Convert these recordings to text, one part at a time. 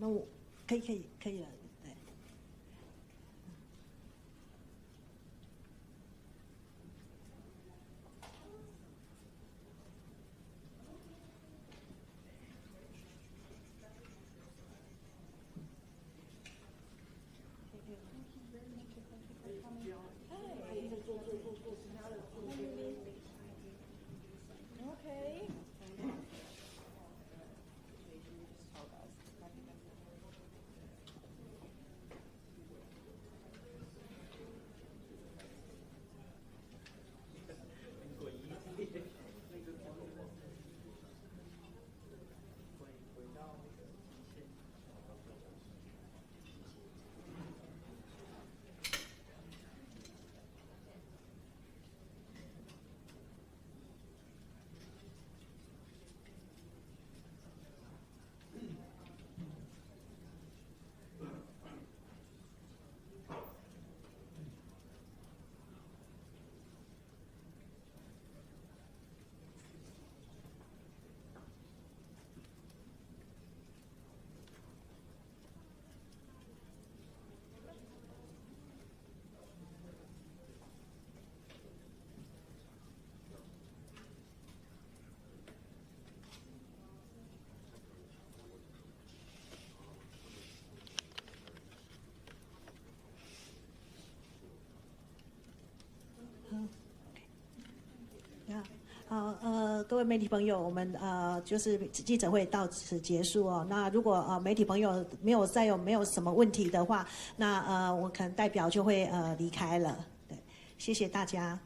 那我可以了，对。好，各位媒体朋友，我们就是记者会到此结束哦。那如果媒体朋友没有什么问题的话，那我可能代表就会离开了。对，谢谢大家。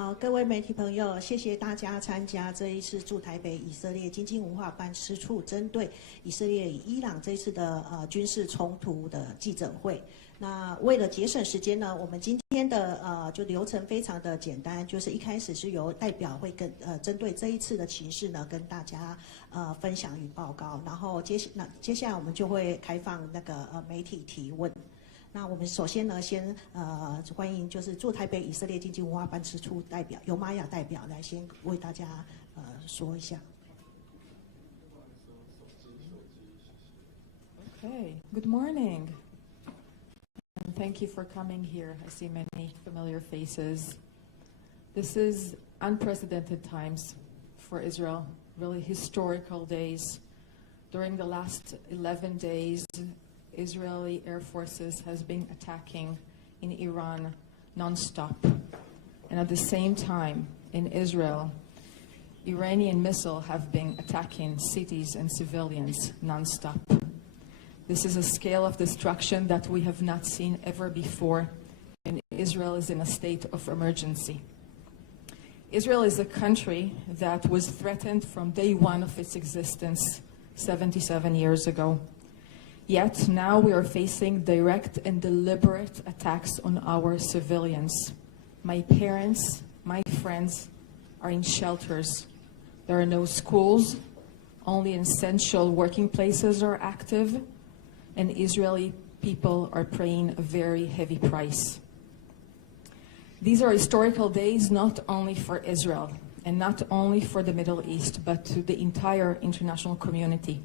好，各位媒体朋友，谢谢大家参加这一次驻台北以色列经济文化办事处针对以色列与伊朗这一次的军事冲突的记者会。那为了节省时间呢，我们今天的就流程非常的简单，就是一开始是由代表会跟针对这一次的情势呢跟大家分享与报告，然后接下来我们就会开放那个媒体提问。那我们首先呢，先欢迎就是驻台北以色列经济文化办事处代表由玛雅代表来先为大家说一下。Okay, good morning. And thank you for coming here. I see many familiar faces. This is unprecedented times for Israel, really historical days. During the last 11 days, Israeli air forces has been attacking in Iran non-stop. And at the same time, in Israel, Iranian missiles have been attacking cities and civilians non-stop. This is a scale of destruction that we have not seen ever before, and Israel is in a state of emergency. Israel is a country that was threatened from day one of its existence 77 years ago. Yet now we are facing direct and deliberate attacks on our civilians. My parents, my friends are in shelters. There are no schools, only essential working places are active, and Israeli people are paying a very heavy price. These are historical days not only for Israel and not only for the Middle East, but to the entire international community.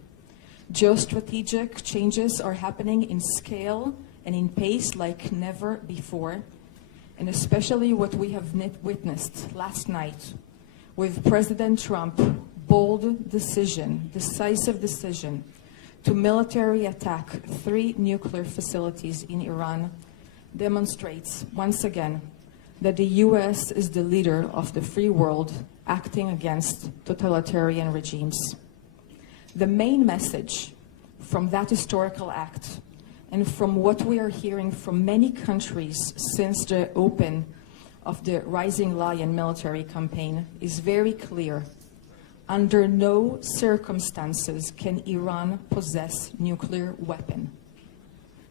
Geostrategic changes are happening in scale and in pace like never before, and especially what we have witnessed last night with President Trump's bold decision, decisive decision, to military attack 3 nuclear facilities in Iran demonstrates once again that the US is the leader of the free world acting against totalitarian regimes. The main message from that historical act and from what we are hearing from many countries since the open of the Rising Lion military campaign is very clear. Under no circumstances can Iran possess nuclear weapon.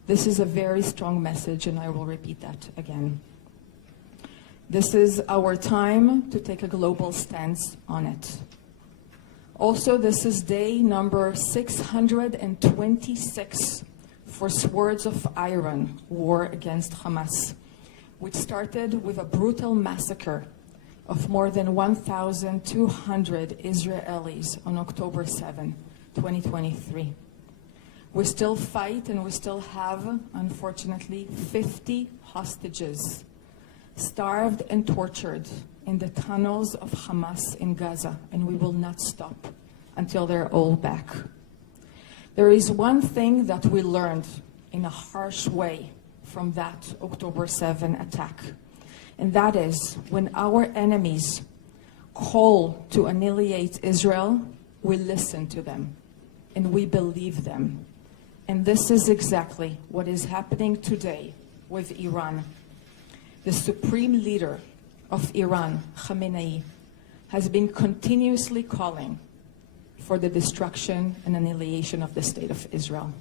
This is a very strong message, and I will repeat that again. This is our time to take a global stance on it. Also, this is day number 626 for Swords of Iron war against Hamas, which started with a brutal massacre of more than 1,200 Israelis on October 7, 2023. We still fight, and we still have, unfortunately, 50 hostages starved and tortured in the tunnels of Hamas in Gaza, and we will not stop until they're all back. There is one thing that we learned in a harsh way from that October 7 attack, and that is when our enemies call to annihilate Israel, we listen to them and we believe them. And this is exactly what is happening today with Iran. The supreme leader of Iran, Khamenei, has been continuously calling for the destruction and annihilation of the state of Israel.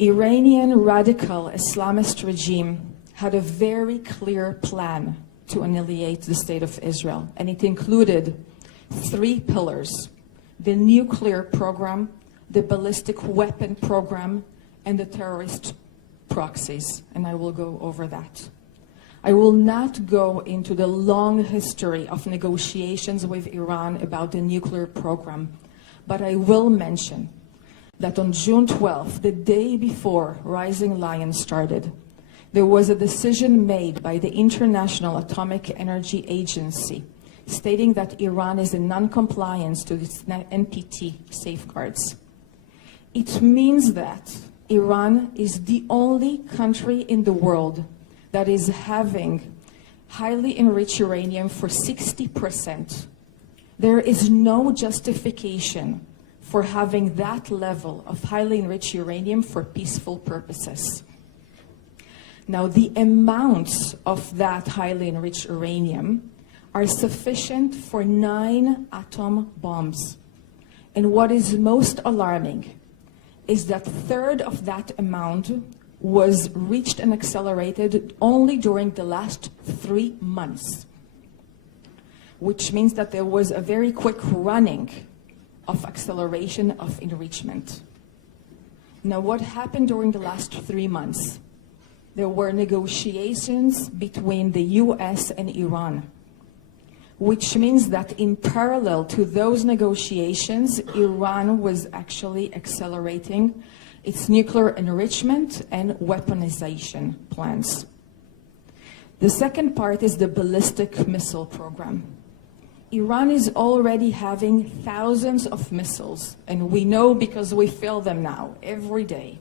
Iranian radical Islamist regime had a very clear plan to annihilate the state of Israel, and it included 3 pillars: the nuclear program, the ballistic weapon program, and the terrorist proxies, and I will go over that. I will not go into the long history of negotiations with Iran about the nuclear program, but I will mention that on June 12th, the day before Rising Lion started, there was a decision made by the International Atomic Energy Agency stating that Iran is in non-compliance to its NPT safeguards. It means that Iran is the only country in the world that is having highly enriched uranium for 60%. There is no justification for having that level of highly enriched uranium for peaceful purposes. Now, the amounts of that highly enriched uranium are sufficient for 9 atom bombs. And what is most alarming is that third of that amount was reached and accelerated only during the last 3 months, which means that there was a very quick running of acceleration of enrichment. Now, what happened during the last 3 months? There were negotiations between the US and Iran, which means that in parallel to those negotiations, Iran was actually accelerating its nuclear enrichment and weaponization plans. The second part is the ballistic missile program. Iran is already having thousands of missiles, and we know because we fill them now every day.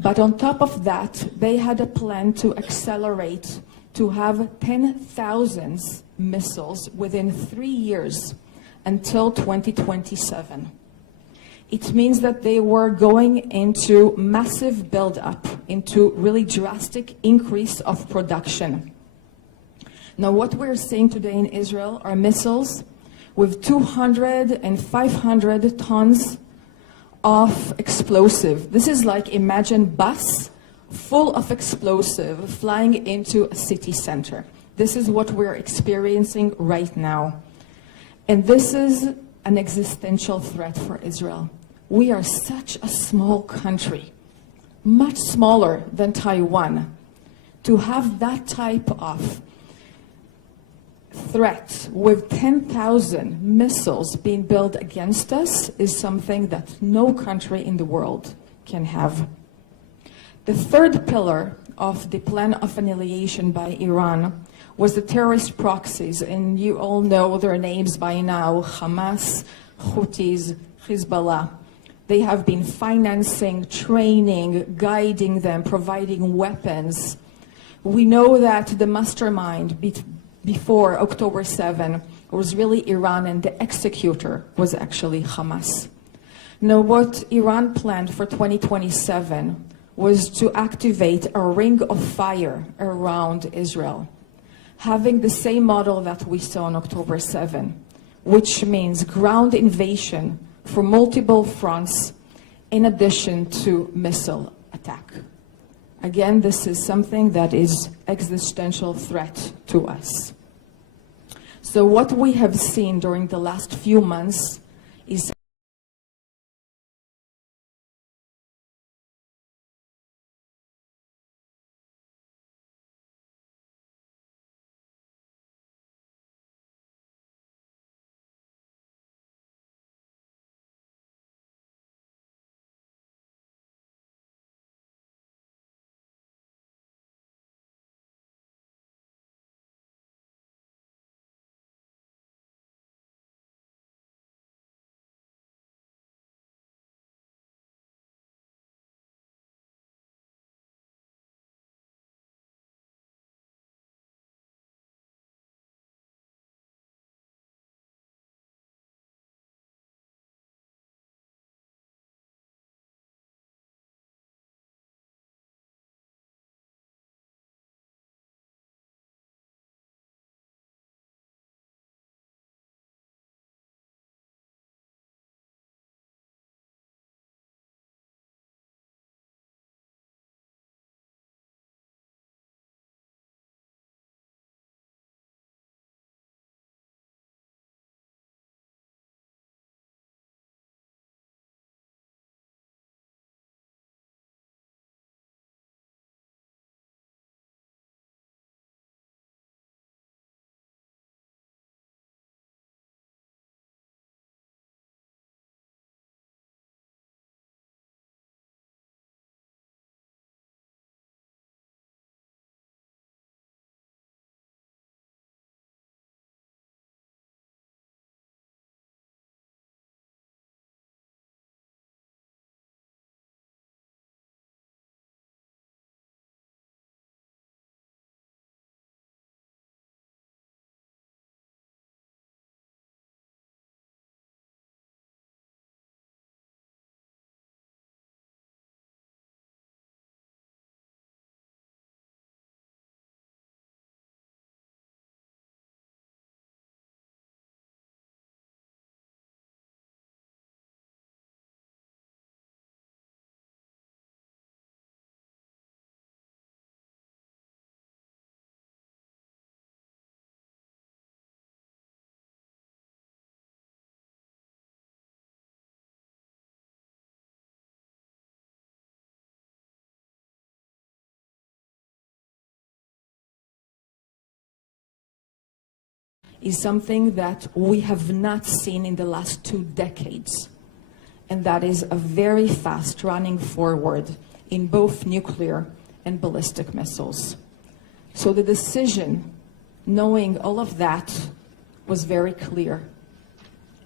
But on top of that, they had a plan to accelerate to have 10,000 missiles within 3 years until 2027. It means that they were going into massive buildup, into really drastic increase of production. Now, what we're seeing today in Israel are missiles with 200 and 500 tons of explosive. This is like, imagine bus full of explosive flying into a city center. This is what we're experiencing right now. And this is an existential threat for Israel. We are such a small country, much smaller than Taiwan. To have that type of threat with 10,000 missiles being built against us is something that no country in the world can have. The third pillar of the plan of annihilation by Iran was the terrorist proxies, and you all know their names by now: Hamas, Houthis, Hezbollah. They have been financing, training, guiding them, providing weapons. We know that the mastermind before October 7 was really Iran, and the executor was actually Hamas. Now, what Iran planned for 2027 was to activate a ring of fire around Israel, having the same model that we saw on October 7, which means ground invasion for multiple fronts in addition to missile attack. Again, this is something that is existential threat to us. So what we have seen during the last few months is is something that we have not seen in the last 2 decades. And that is a very fast running forward in both nuclear and ballistic missiles. So the decision, knowing all of that, was very clear.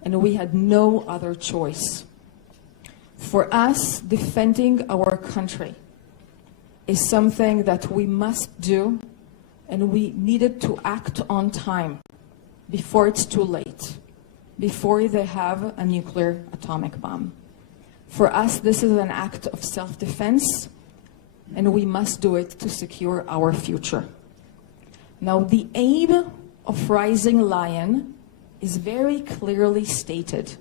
And we had no other choice. For us, defending our country is something that we must do, and we needed to act on time before it's too late, before they have a nuclear atomic bomb. For us, this is an act of self-defense, and we must do it to secure our future. Now, the aim of Rising Lion is very clearly stated.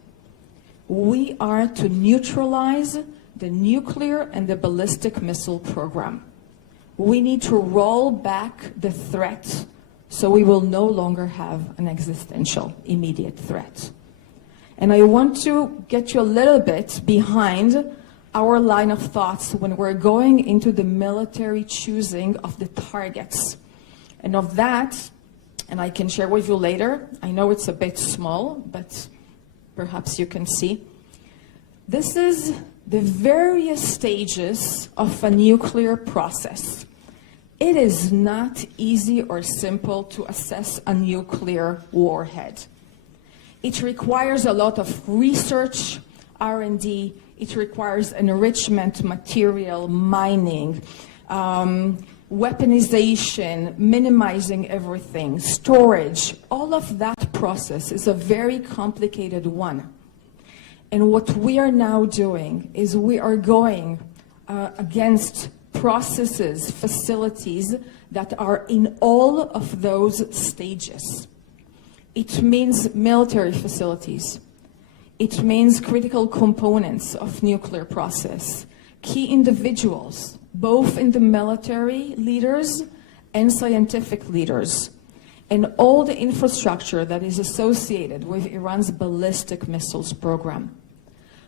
We are to neutralize the nuclear and the ballistic missile program. We need to roll back the threat so we will no longer have an existential immediate threat. And I want to get you a little bit behind our line of thoughts when we're going into the military choosing of the targets. And of that, and I can share with you later, I know it's a bit small, but perhaps you can see. This is the various stages of a nuclear process. It is not easy or simple to assess a nuclear warhead. It requires a lot of research, R&D. It requires enrichment, material, mining, weaponization, minimizing everything, storage. All of that process is a very complicated one. And what we are now doing is we are going against processes, facilities that are in all of those stages. It means military facilities. It means critical components of nuclear process, key individuals, both in the military leaders and scientific leaders, and all the infrastructure that is associated with Iran's ballistic missiles program.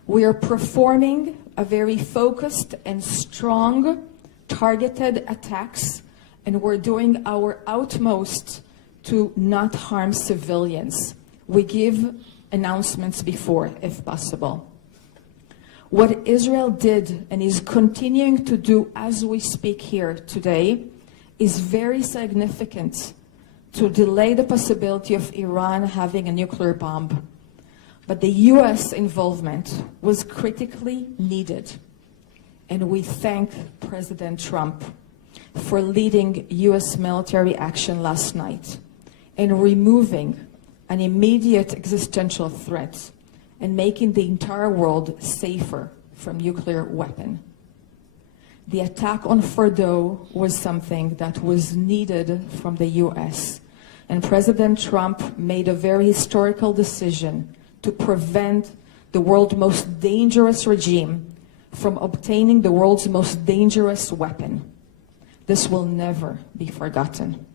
We are performing a very focused and strong targeted attacks, and we're doing our utmost to not harm civilians. We give announcements before, if possible. What Israel did and is continuing to do as we speak here today is very significant to delay the possibility of Iran having a nuclear bomb. But the US involvement was critically needed. And we thank President Trump for leading US military action last night and removing an immediate existential threat and making the entire world safer from nuclear weapon. The attack on Fordo was something that was needed from the US, and President Trump made a very historical decision to prevent the world's most dangerous regime from obtaining the world's most dangerous weapon. This will never be forgotten.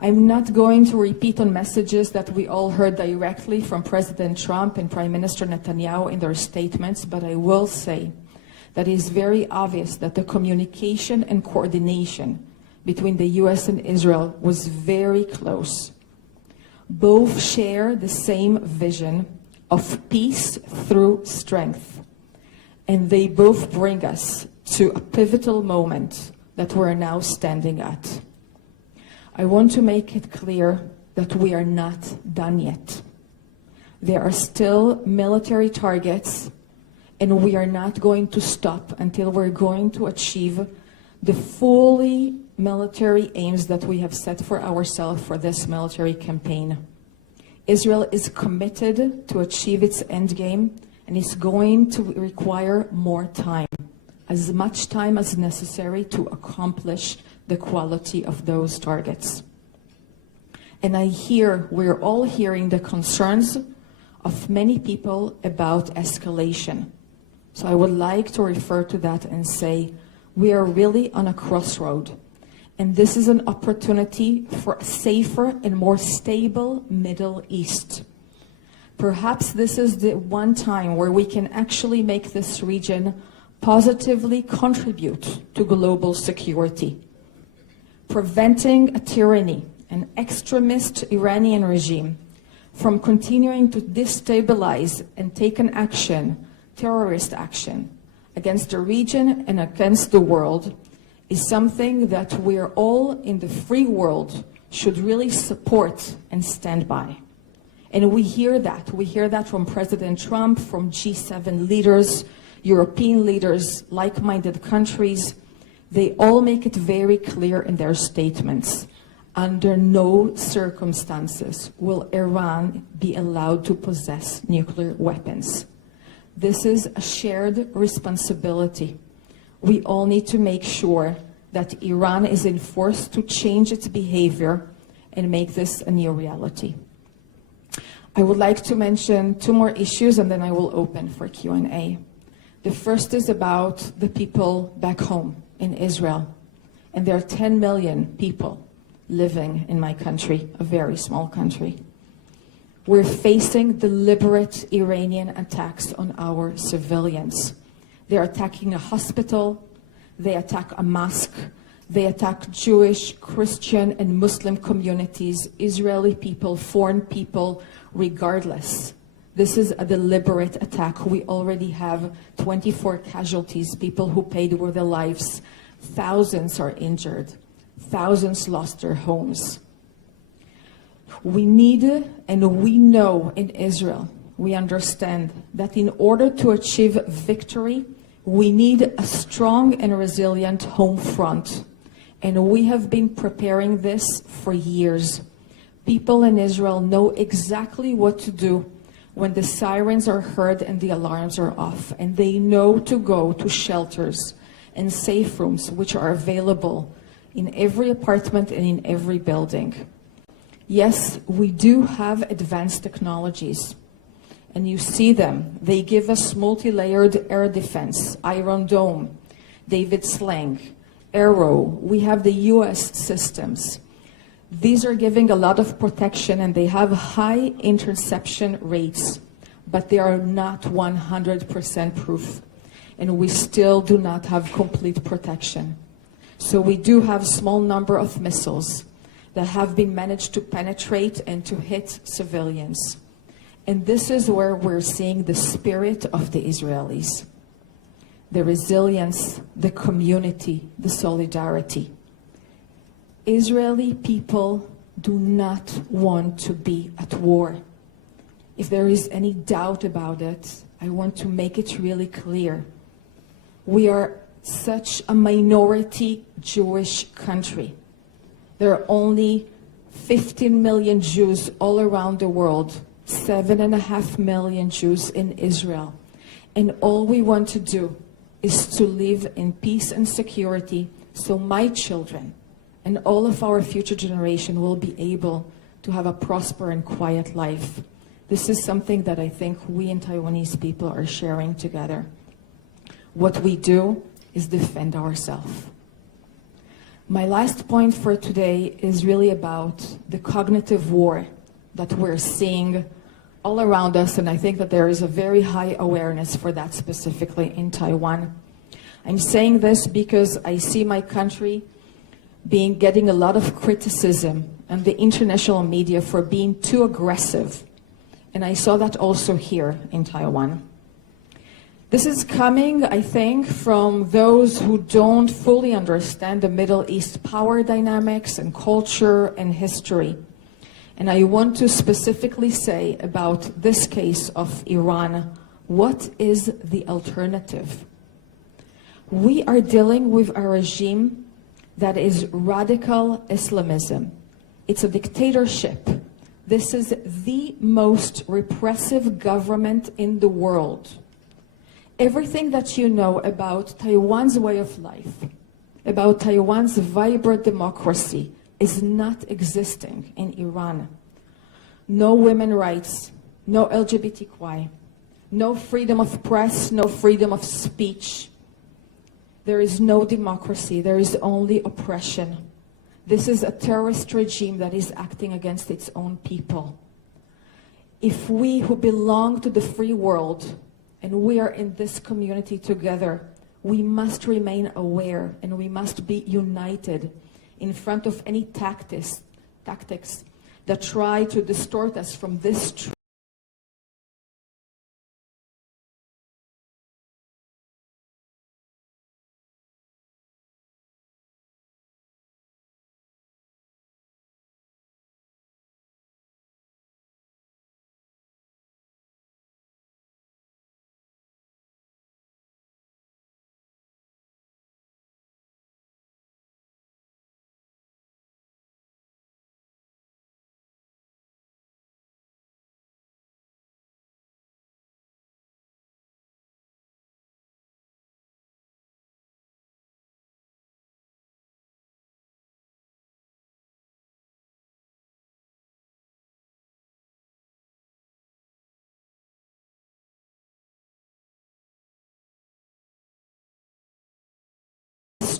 I'm not going to repeat on messages that we all heard directly from President Trump and Prime Minister Netanyahu in their statements, but I will say that it is very obvious that the communication and coordination between the US and Israel was very close. Both share the same vision of peace through strength, and they both bring us to a pivotal moment that we're now standing at. I want to make it clear that we are not done yet. There are still military targets, and we are not going to stop until we're going to achieve the fully military aims that we have set for ourselves for this military campaign. Israel is committed to achieve its endgame, and it's going to require more time, as much time as necessary to accomplish the quality of those targets. And we're all hearing the concerns of many people about escalation. So I would like to refer to that and say, we are really on a crossroad. And this is an opportunity for a safer and more stable Middle East. Perhaps this is the one time where we can actually make this region positively contribute to global security. Preventing a tyranny an extremist Iranian regime from continuing to destabilize and take an action, terrorist action, against the region and against the world is something that we're all in the free world should really support and stand by. And we hear that. We hear that from President Trump, from G7 leaders, European leaders, like-minded countries. They all make it very clear in their statements. Under no circumstances will Iran be allowed to possess nuclear weapons. This is a shared responsibility. We all need to make sure that Iran is enforced to change its behavior and make this a new reality. I would like to mention two more issues and then I will open for Q&A. The first is about the people back home in Israel. And there are 10 million people living in my country, a very small country. We're facing deliberate Iranian attacks on our civilians. They're attacking a hospital, they attack a mosque, they attack Jewish, Christian, and Muslim communities, Israeli people, foreign people, regardless. This is a deliberate attack. We already have 24 casualties, people who paid with their lives. Thousands are injured. Thousands lost their homes. We need, and we know in Israel, we understand that in order to achieve victory, we need a strong and resilient home front. And we have been preparing this for years. People in Israel know exactly what to do when the sirens are heard and the alarms are off. And they know to go to shelters and safe rooms which are available in every apartment and in every building. Yes, we do have advanced technologies, and you see them. They give us multi-layered air defense, Iron Dome, David Sling, Arrow. We have the US systems. These are giving a lot of protection and they have high interception rates, but they are not 100% proof. And we still do not have complete protection. So we do have a small number of missiles that have been managed to penetrate and to hit civilians. And this is where we're seeing the spirit of the Israelis. The resilience, the community, the solidarity. Israeli people do not want to be at war. If there is any doubt about it, I want to make it really clear. We are such a minority Jewish country. There are only 15 million Jews all around the world, 7.5 million Jews in Israel. And all we want to do is to live in peace and security so my children and all of our future generation will be able to have a prosperous and quiet life. This is something that I think we and Taiwanese people are sharing together. What we do is defend ourselves. My last point for today is really about the cognitive war that we're seeing all around us, and I think that there is a very high awareness for that specifically in Taiwan. I'm saying this because I see my country getting a lot of criticism and the international media for being too aggressive. And I saw that also here in Taiwan. This is coming, I think, from those who don't fully understand the Middle East power dynamics and culture and history. And I want to specifically say about this case of Iran, what is the alternative? We are dealing with a regime that is radical Islamism. It's a dictatorship. This is the most repressive government in the world. Everything that you know about Taiwan's way of life, about Taiwan's vibrant democracy, is not existing in Iran. No women's rights, no LGBTQI, no freedom of press, no freedom of speech. There is no democracy, there is only oppression. This is a terrorist regime that is acting against its own people. If we who belong to the free world, and we are in this community together, we must remain aware and we must be united in front of any tactics tactics that try to distort us from this truth.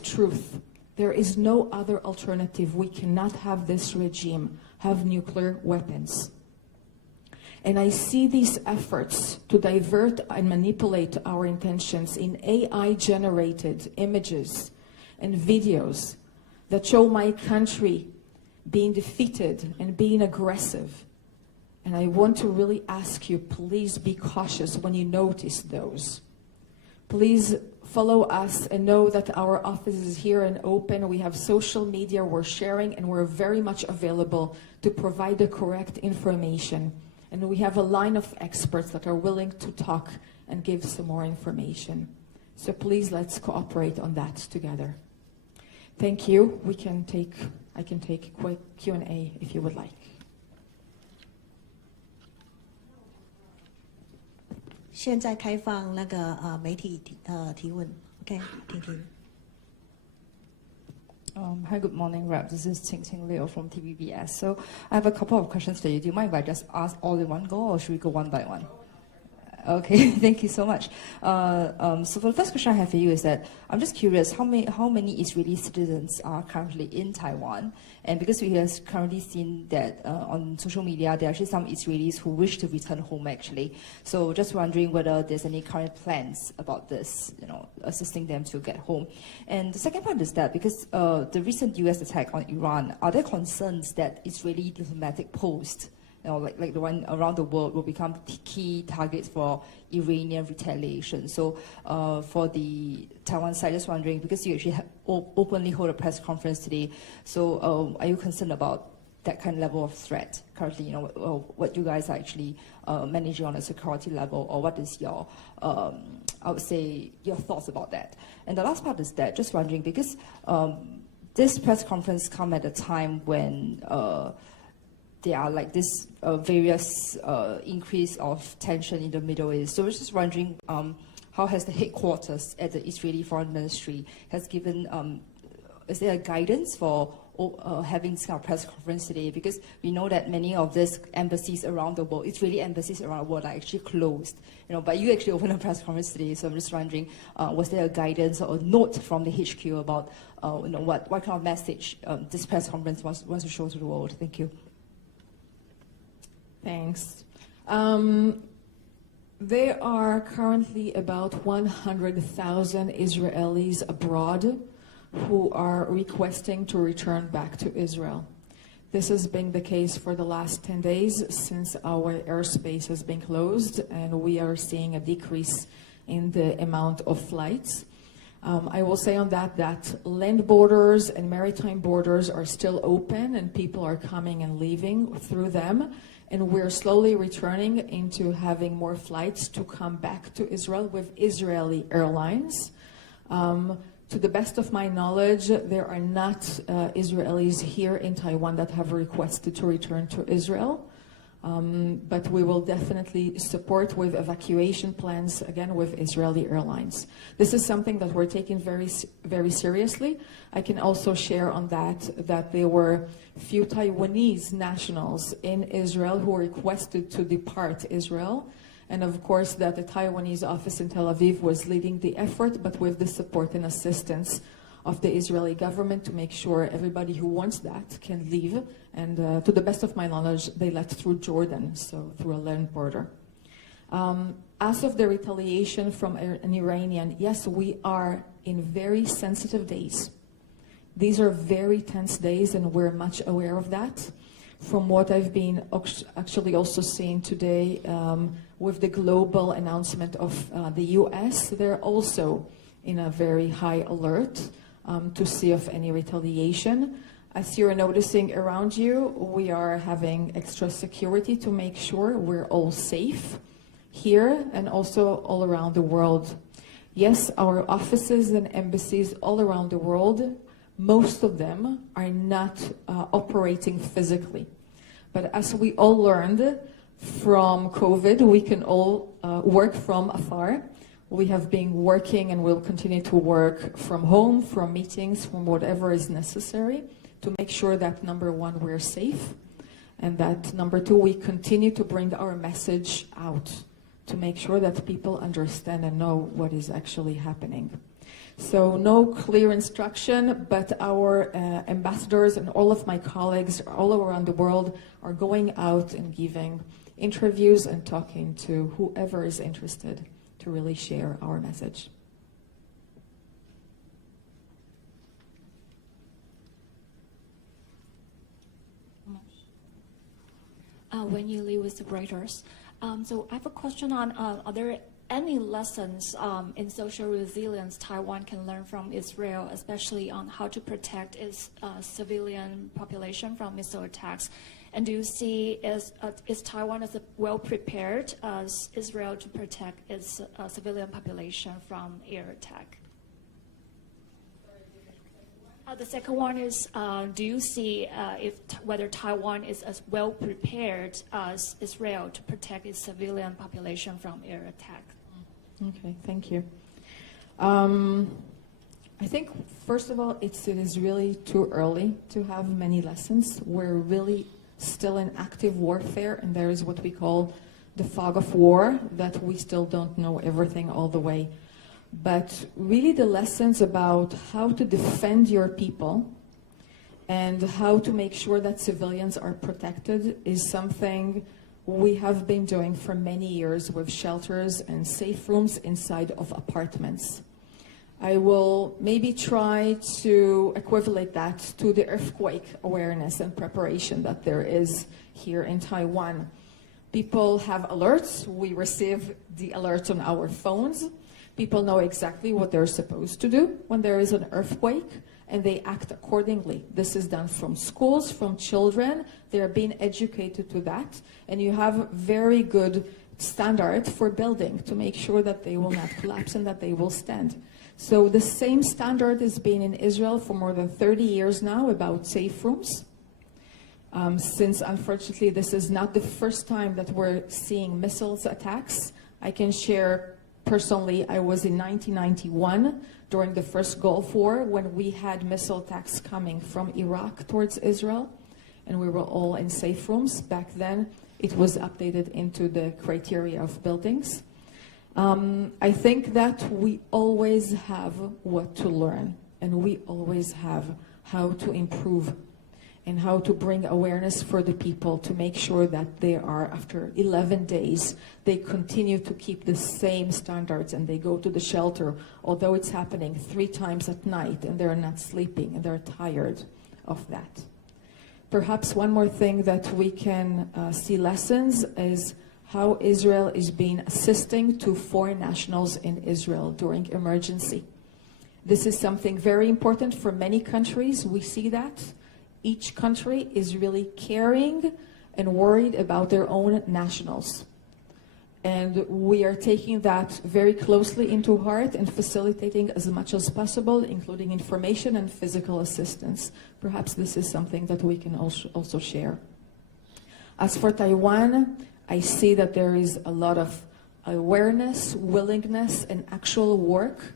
Truth. There is no other alternative. We cannot have this regime have nuclear weapons. And I see these efforts to divert and manipulate our intentions in AI-generated images and videos that show my country being defeated and being aggressive. And I want to really ask you, please be cautious when you notice those. Please follow us and know that our office is here and open. We have social media, we're sharing, and we're very much available to provide the correct information. And we have a line of experts that are willing to talk and give some more information. So please, let's cooperate on that together. Thank you. I can take a quick Q&A if you would like. 现在开放那个媒体提问 ，OK， 婷婷。Hi, good morning, Rep. This is Ting Liu from TVBS. So I have a couple of questions for you. Do you mind if I just ask all in one go, or should we go one by one? Okay, thank you so much. So for the first question I have for you is that I'm just curious, how many Israeli citizens are currently in Taiwan? And because we have currently seen that on social media, there are actually some Israelis who wish to return home actually. So just wondering whether there's any current plans about this, assisting them to get home. And the second part is that because the recent US attack on Iran, are there concerns that Israeli diplomatic posts, like the one around the world, will become key targets for Iranian retaliation? So for the Taiwan side, just wondering, because you actually openly hold a press conference today, so are you concerned about that kind of level of threat currently? What you guys are actually managing on a security level, or what is your, I would say, your thoughts about that? And the last part is that, just wondering, because this press conference come at a time when there are like this various increase of tension in the Middle East. So I was just wondering, how has the headquarters at the Israeli Foreign Ministry has given, is there a guidance for having this kind of press conference today? Because we know that many of these embassies around the world, Israeli embassies around the world, are actually closed. But you actually opened a press conference today, so I'm just wondering, was there a guidance or a note from the HQ about, what kind of message this press conference wants to show to the world? Thank you. Thanks. There are currently about 100,000 Israelis abroad who are requesting to return back to Israel. This has been the case for the last 10 days since our airspace has been closed, and we are seeing a decrease in the amount of flights. I will say on that land borders and maritime borders are still open, and people are coming and leaving through them. And we're slowly returning into having more flights to come back to Israel with Israeli airlines. To the best of my knowledge, there are not Israelis here in Taiwan that have requested to return to Israel. But we will definitely support with evacuation plans, again, with Israeli airlines. This is something that we're taking very, very seriously. I can also share on that there were few Taiwanese nationals in Israel who requested to depart Israel. And of course, that the Taiwanese office in Tel Aviv was leading the effort, but with the support and assistance of the Israeli government to make sure everybody who wants that can leave. And to the best of my knowledge, they left through Jordan, so through a land border. As of the retaliation from an Iranian, yes, we are in very sensitive days. These are very tense days, and we're much aware of that. From what I've been actually also seeing today with the global announcement of the US, they're also in a very high alert to see if any retaliation. As you're noticing around you, we are having extra security to make sure we're all safe here and also all around the world. Yes, our offices and embassies all around the world, most of them are not operating physically. But as we all learned from COVID, we can all work from afar. We have been working and will continue to work from home, from meetings, from whatever is necessary to make sure that, number one, we're safe, and that, number two, we continue to bring our message out to make sure that people understand and know what is actually happening. So no clear instruction, but our ambassadors and all of my colleagues all around the world are going out and giving interviews and talking to whoever is interested to really share our message. When you live with the writers. So I have a question on, are there any lessons in social resilience Taiwan can learn from Israel, especially on how to protect its civilian population from missile attacks? And do you see is Taiwan as well prepared as Israel to protect its civilian population from air attack? The second one is, do you see whether Taiwan is as well prepared as Israel to protect its civilian population from air attack? Okay, thank you. I think, first of all, it is really too early to have many lessons. We're really still in active warfare, and there is what we call the fog of war, that we still don't know everything all the way. But really the lessons about how to defend your people and how to make sure that civilians are protected is something we have been doing for many years with shelters and safe rooms inside of apartments. I will maybe try to equivalent that to the earthquake awareness and preparation that there is here in Taiwan. People have alerts. We receive the alerts on our phones. People know exactly what they're supposed to do when there is an earthquake, and they act accordingly. This is done from schools, from children. They are being educated to that, and you have very good standard for building to make sure that they will not collapse and that they will stand. So the same standard has been in Israel for more than 30 years now about safe rooms. Since unfortunately this is not the first time that we're seeing missiles attacks, I can share personally, I was in 1991 during the first Gulf War when we had missile attacks coming from Iraq towards Israel, and we were all in safe rooms. Back then, it was updated into the criteria of buildings. I think that we always have what to learn, and we always have how to improve and how to bring awareness for the people to make sure that they are, after 11 days, they continue to keep the same standards and they go to the shelter, although it's happening 3 times at night and they're not sleeping and they're tired of that. Perhaps one more thing that we can see lessons is how Israel is being assisting to foreign nationals in Israel during emergency. This is something very important for many countries. We see that. Each country is really caring and worried about their own nationals. And we are taking that very closely into heart and facilitating as much as possible, including information and physical assistance. Perhaps this is something that we can also share. As for Taiwan, I see that there is a lot of awareness, willingness, and actual work.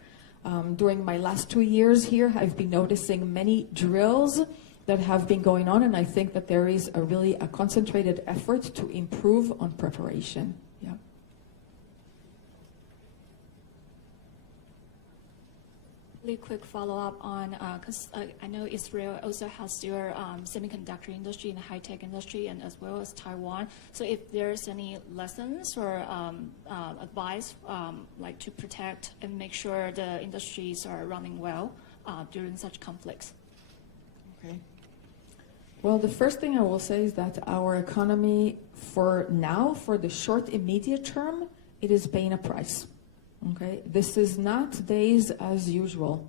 During my last 2 years here, I've been noticing many drills that have been going on, and I think that there is really a concentrated effort to improve on preparation. Yeah. Really quick follow-up on, because I know Israel also has their semiconductor industry and high-tech industry, and as well as Taiwan. So if there's any lessons or advice like to protect and make sure the industries are running well during such conflicts. Okay. Well, the first thing I will say is that our economy for now, for the short immediate term, it is paying a price. Okay? This is not days as usual.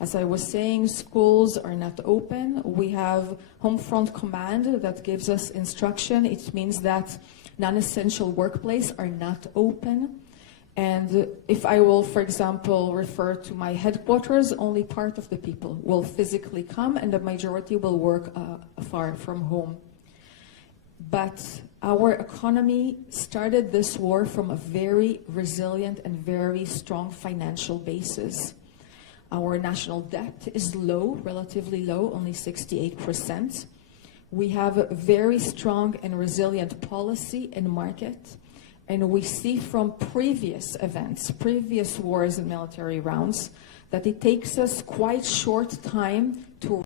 As I was saying, schools are not open. We have home front command that gives us instruction. It means that non-essential workplaces are not open. And if I will, for example, refer to my headquarters, only part of the people will physically come and the majority will work far from home. But our economy started this war from a very resilient and very strong financial basis. Our national debt is low, relatively low, only 68%. We have a very strong and resilient policy and market. And we see from previous events, previous wars and military rounds, that it takes us quite short time to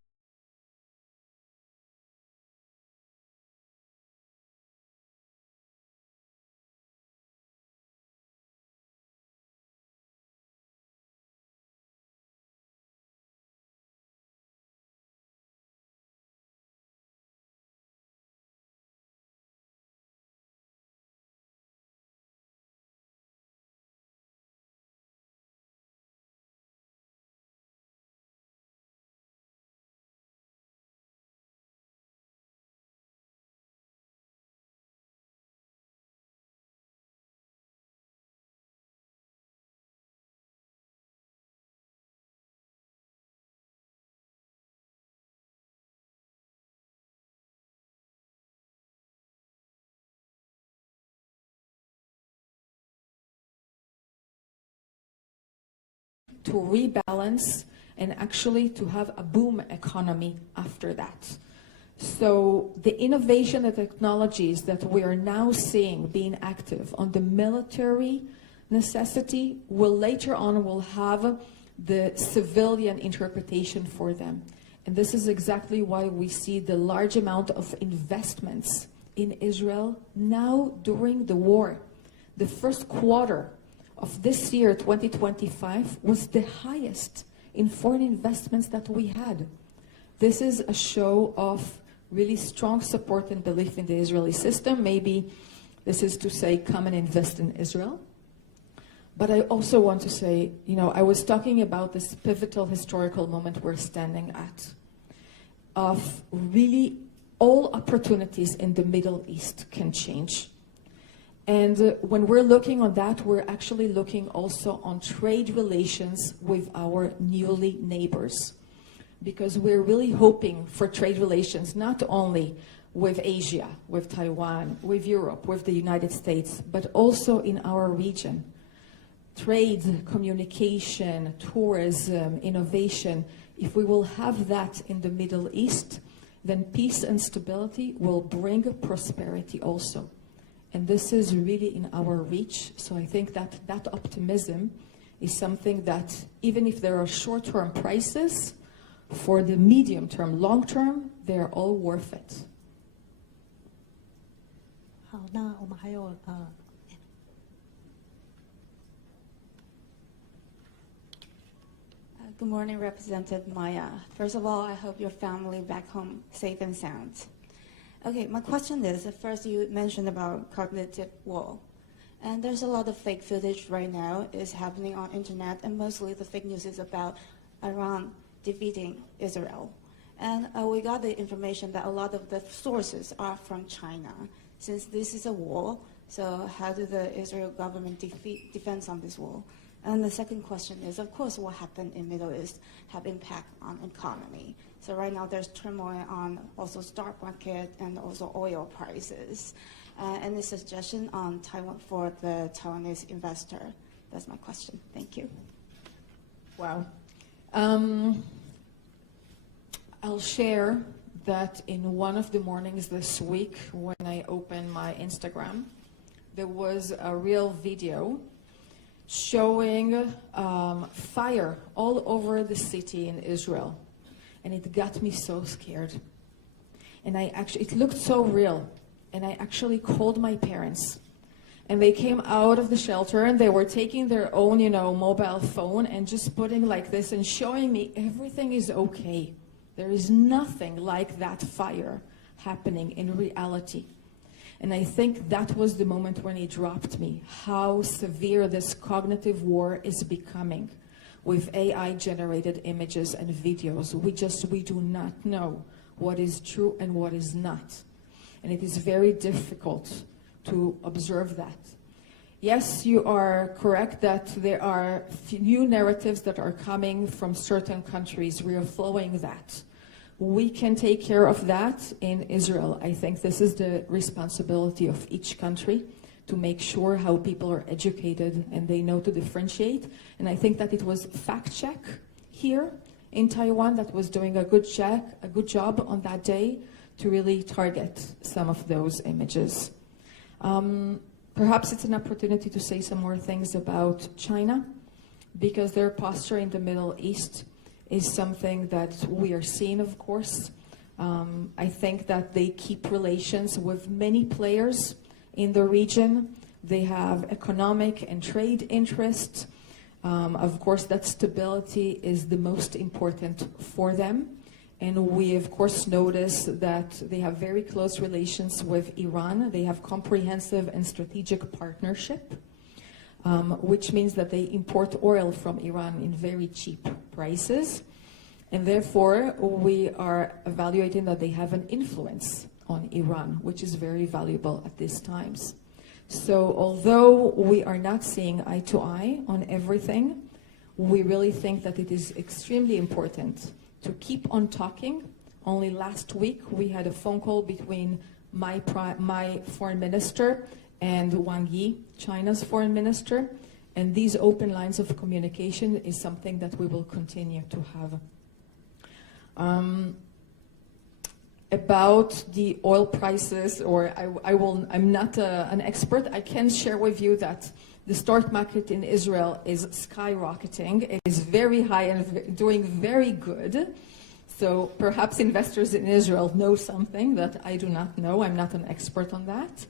rebalance and actually to have a boom economy after that. So the innovation and technologies that we are now seeing being active on the military necessity will later on will have the civilian interpretation for them. And this is exactly why we see the large amount of investments in Israel now during the war. The first quarter of this year, 2025, was the highest in foreign investments that we had. This is a show of really strong support and belief in the Israeli system. Maybe this is to say, come and invest in Israel. But I also want to say, you know, I was talking about this pivotal historical moment we're standing at, of really all opportunities in the Middle East can change. And when we're looking on that, we're actually looking also on trade relations with our newly neighbors. Because we're really hoping for trade relations not only with Asia, with Taiwan, with Europe, with the United States, but also in our region. Trade, communication, tourism, innovation, if we will have that in the Middle East, then peace and stability will bring prosperity also. And this is really in our reach. So I think that that optimism is something that, even if there are short-term prices, for the medium term, long term, they're all worth it. 好，那我们还有Good morning, Representative Maya. First of all, I hope your family back home safe and sound. Okay, my question is, first you mentioned about cognitive wall. And there's a lot of fake footage right now is happening on internet, and mostly the fake news is about Iran defeating Israel. And we got the information that a lot of the sources are from China. Since this is a war, so how do the Israel government defend on this war? And the second question is, of course, what happened in Middle East have impact on economy. So right now there's turmoil on also stock market and also oil prices. Any suggestion on Taiwan for the Taiwanese investor? That's my question. Thank you. Wow. I'll share that in one of the mornings this week when I opened my Instagram, there was a real video showing fire all over the city in Israel. And it got me so scared. And it looked so real. And I actually called my parents. And they came out of the shelter and they were taking their own, mobile phone and just putting like this and showing me everything is okay. There is nothing like that fire happening in reality. And I think that was the moment when it dropped me, how severe this cognitive war is becoming with AI-generated images and videos. We do not know what is true and what is not. And it is very difficult to observe that. Yes, you are correct that there are new narratives that are coming from certain countries. We are following that. We can take care of that in Israel. I think this is the responsibility of each country to make sure how people are educated and they know to differentiate. And I think that it was Fact Check here in Taiwan that was doing a good job on that day to really target some of those images. Perhaps it's an opportunity to say some more things about China, because their posture in the Middle East is something that we are seeing, of course. I think that they keep relations with many players in the region. They have economic and trade interests. Of course, that stability is the most important for them. And we, of course, notice that they have very close relations with Iran. They have comprehensive and strategic partnership, which means that they import oil from Iran in very cheap prices. And therefore, we are evaluating that they have an influence on Iran, which is very valuable at these times. So although we are not seeing eye to eye on everything, we really think that it is extremely important to keep on talking. Only last week, we had a phone call between my foreign minister and Wang Yi, China's foreign minister. And these open lines of communication is something that we will continue to have. About the oil prices, or I'm not an expert. I can share with you that the stock market in Israel is skyrocketing. It is very high and doing very good. So perhaps investors in Israel know something that I do not know. I'm not an expert on that.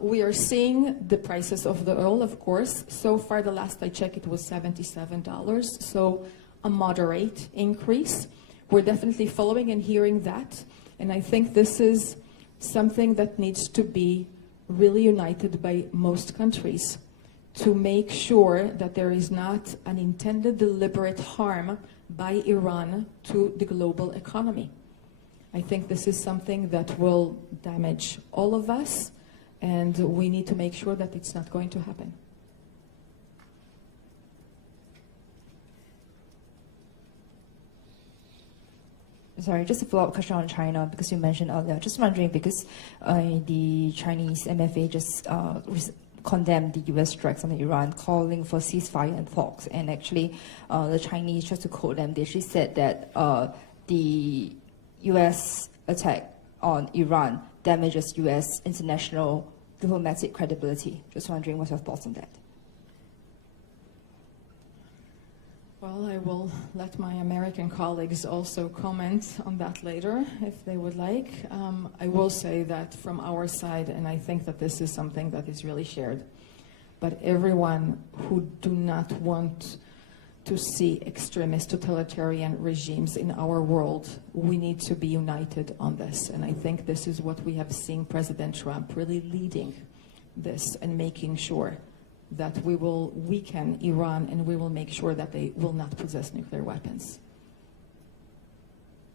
We are seeing the prices of the oil, of course. So far, the last I checked, it was $77. So a moderate increase. We're definitely following and hearing that. And I think this is something that needs to be really united by most countries to make sure that there is not an intended deliberate harm by Iran to the global economy. I think this is something that will damage all of us, and we need to make sure that it's not going to happen. Sorry, just a follow-up question on China, because you mentioned earlier. Just wondering, because the Chinese MFA just condemned the U.S. strikes on Iran, calling for ceasefire and talks. And actually, the Chinese, just to quote them, they actually said that the U.S. attack on Iran damages U.S. international diplomatic credibility. Just wondering what's your thoughts on that? Well, I will let my American colleagues also comment on that later, if they would like. I will say that from our side, and I think that this is something that is really shared, but everyone who do not want to see extremist totalitarian regimes in our world, we need to be united on this. And I think this is what we have seen President Trump really leading this and making sure that we will weaken Iran and we will make sure that they will not possess nuclear weapons.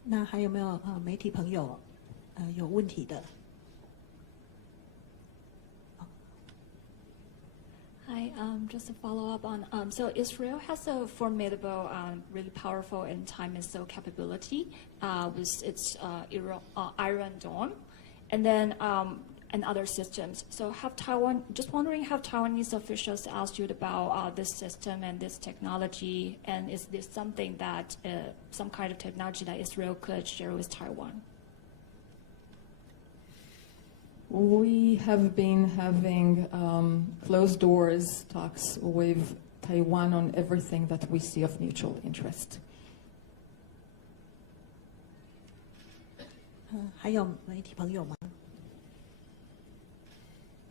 那还有没有媒体朋友有问题的？ Hi, just to follow up on, so Israel has a formidable, really powerful and time and so capability with its Iron Dome, and then and other systems. So just wondering, have Taiwanese officials asked you about this system and this technology, and is this something that, some kind of technology that Israel could share with Taiwan? We have been having closed doors talks with Taiwan on everything that we see of mutual interest. 还有媒体朋友吗？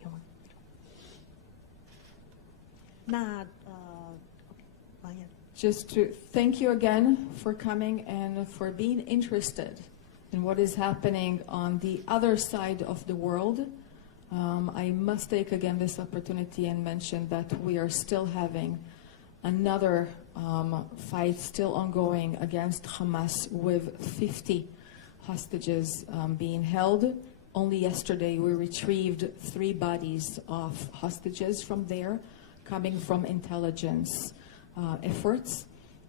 有吗？那王燕 just to thank you again for coming and for being interested in what is happening on the other side of the world. I must take again this opportunity and mention that we are still having another fight still ongoing against Hamas with 50 hostages being held. Only yesterday we retrieved 3 bodies of hostages from there, coming from intelligence efforts.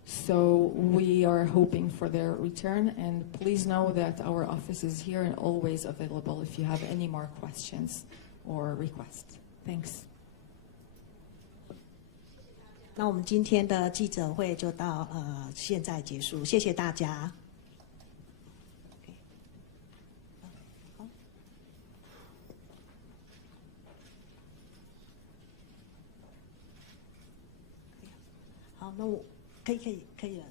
So we are hoping for their return, and please know that our office is here and always available if you have any more questions or requests. Thanks. 那我们今天的记者会就到现在结束，谢谢大家。好，那我可以了。